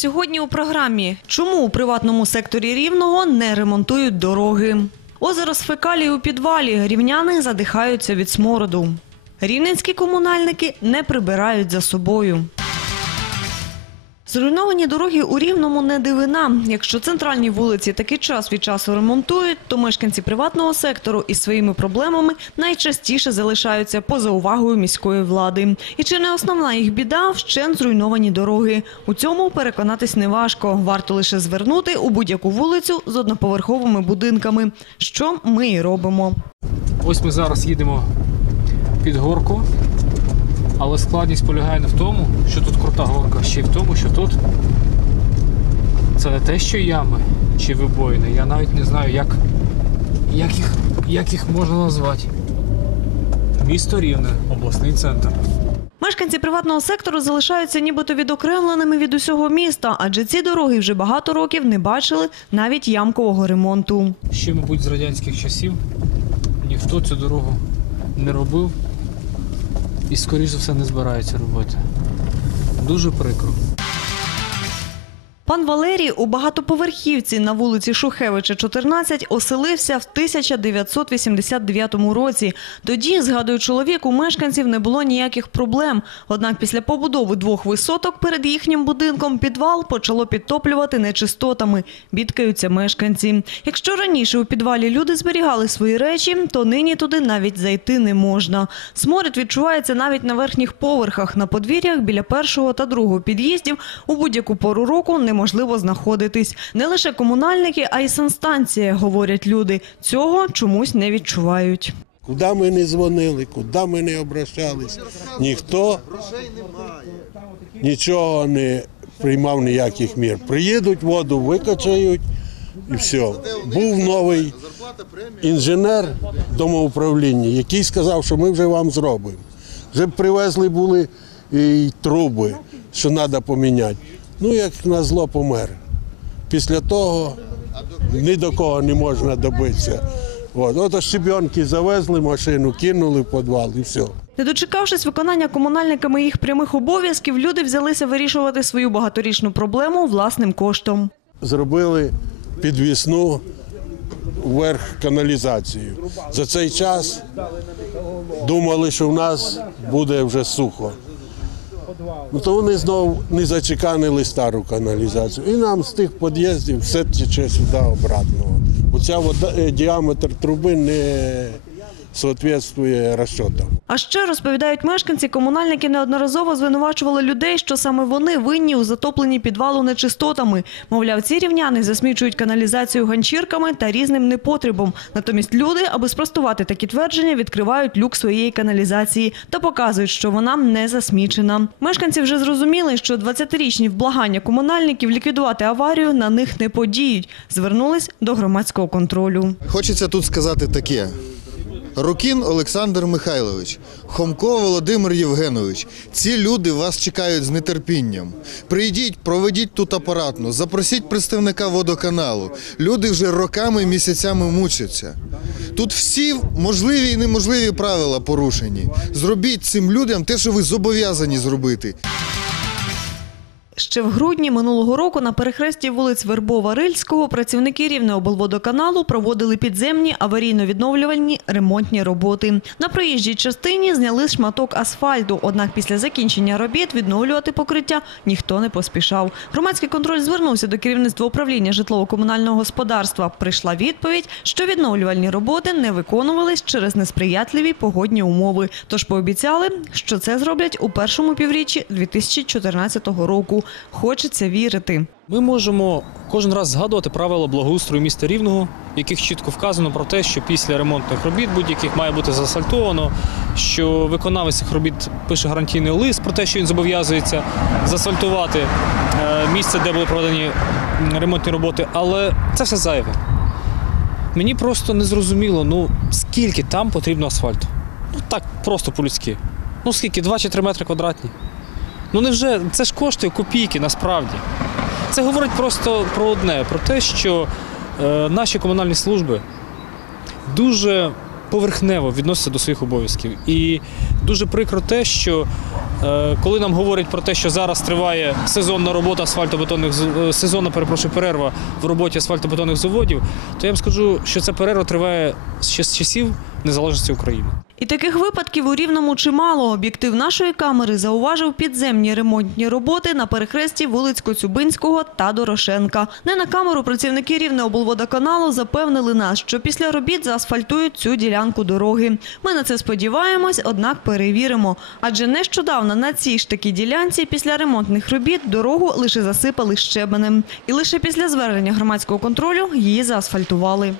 Сьогодні у програмі чому у приватному секторі рівного не ремонтують дороги? Озеро з фекалій у підвалі. Рівняни задихаються від смороду. Рівненські комунальники не прибирають за собою. Зруйновані дороги у Рівному не дивина. Якщо центральні вулиці таки час від часу ремонтують, то мешканці приватного сектору із своїми проблемами найчастіше залишаються поза увагою міської влади. І чи не основна їх біда – вщент зруйновані дороги. У цьому переконатись неважко. Варто лише звернути у будь-яку вулицю з одноповерховими будинками, що ми і робимо. Ось ми зараз їдемо під горку, але складність полягає не в тому, що тут крута горка, ще й в тому, що тут це не те, що ями чи вибоїни. Я навіть не знаю, як, як, їх, як їх можна назвати. Місто Рівне, обласний центр. Мешканці приватного сектору залишаються нібито відокремленими від усього міста, адже ці дороги вже багато років не бачили навіть ямкового ремонту. Ще, мабуть, з радянських часів ніхто цю дорогу не робив і, скоріш за все, не збирається робити. Дуже прикро. Пан Валерій у багатоповерхівці на вулиці Шухевича, 14, оселився в 1989 році. Тоді, згадує чоловік, у мешканців не було ніяких проблем. Однак після побудови двох висоток перед їхнім будинком підвал почало підтоплювати нечистотами. Бідкаються мешканці. Якщо раніше у підвалі люди зберігали свої речі, то нині туди навіть зайти не можна. Сморід відчувається навіть на верхніх поверхах, на подвір'ях біля першого та другого під'їздів у будь-яку пору року неможливо знаходитись. Не лише комунальники, а й санстанція, говорять люди. Цього чомусь не відчувають. Куди ми не дзвонили, куди ми не обращались, ніхто нічого не приймав ніяких мір. Приїдуть, воду викачають і все. Був новий інженер домоуправління, який сказав, що ми вже вам зробимо. Вже привезли були і труби, що треба поміняти. Ну, як на зло помер. Після того ні до кого не можна добитися. От, от щебенки завезли машину, кинули в підвал і все. Не дочекавшись виконання комунальниками їх прямих обов'язків, люди взялися вирішувати свою багаторічну проблему власним коштом. Зробили підвісну вверх каналізацію. За цей час думали, що в нас буде вже сухо. Ну, то вони знову не зачеканили стару каналізацію. І нам з тих під'їздів все тече сюди обратно. Оця вода, е, діаметр труби не відповідає розчотам. А ще розповідають мешканці, комунальники неодноразово звинувачували людей, що саме вони винні у затопленні підвалу нечистотами. Мовляв, ці рівняни засмічують каналізацію ганчірками та різним непотребом. Натомість люди, аби спростувати такі твердження, відкривають люк своєї каналізації та показують, що вона не засмічена. Мешканці вже зрозуміли, що 20-річні вблагання комунальників ліквідувати аварію на них не подіють. Звернулись до громадського контролю. Хочеться тут сказати таке. Рукін Олександр Михайлович, Хомко Володимир Євгенович. Ці люди вас чекають з нетерпінням. Прийдіть, проведіть тут апаратно, запросіть представника водоканалу. Люди вже роками, місяцями мучаться. Тут всі можливі і неможливі правила порушені. Зробіть цим людям те, що ви зобов'язані зробити. Ще в грудні минулого року на перехресті вулиць Вербова-Рильського працівники Рівнеоблводоканалу проводили підземні аварійно-відновлювальні ремонтні роботи. На проїжджій частині зняли шматок асфальту, однак після закінчення робіт відновлювати покриття ніхто не поспішав. Громадський контроль звернувся до керівництва управління житлово-комунального господарства. Прийшла відповідь, що відновлювальні роботи не виконувались через несприятливі погодні умови. Тож пообіцяли, що це зроблять у першому півріччі 2014 року. Хочеться вірити. Ми можемо кожен раз згадувати правила благоустрою міста Рівного, в яких чітко вказано про те, що після ремонтних робіт будь-яких має бути заасфальтовано, що виконавець цих робіт пише гарантійний лист про те, що він зобов'язується заасфальтувати е, місце, де були проведені ремонтні роботи, але це все зайве. Мені просто не зрозуміло, ну скільки там потрібно асфальту. Ну так, просто по-людськи. Ну скільки, 2 чи 3 метри квадратні. Ну невже це ж коштує копійки насправді. Це говорить просто про одне: про те, що е, наші комунальні служби дуже поверхнево відносяться до своїх обов'язків. І дуже прикро те, що Е, Коли нам говорять про те, що зараз триває сезонна робота асфальтобетонних е, сезонна, перепрошую, перерва в роботі асфальтобетонних заводів, то я вам скажу, що ця перерва триває ще з часів незалежності України. І таких випадків у Рівному чимало. Об'єктив нашої камери зауважив підземні ремонтні роботи на перехресті вулиць Коцюбинського та Дорошенка. Не на камеру працівники Рівнеоблводоканалу запевнили нас, що після робіт заасфальтують цю ділянку дороги. Ми на це сподіваємось, однак перевіримо. Адже нещодавно на цій ж такій ділянці після ремонтних робіт дорогу лише засипали щебенем. І лише після звернення громадського контролю її заасфальтували.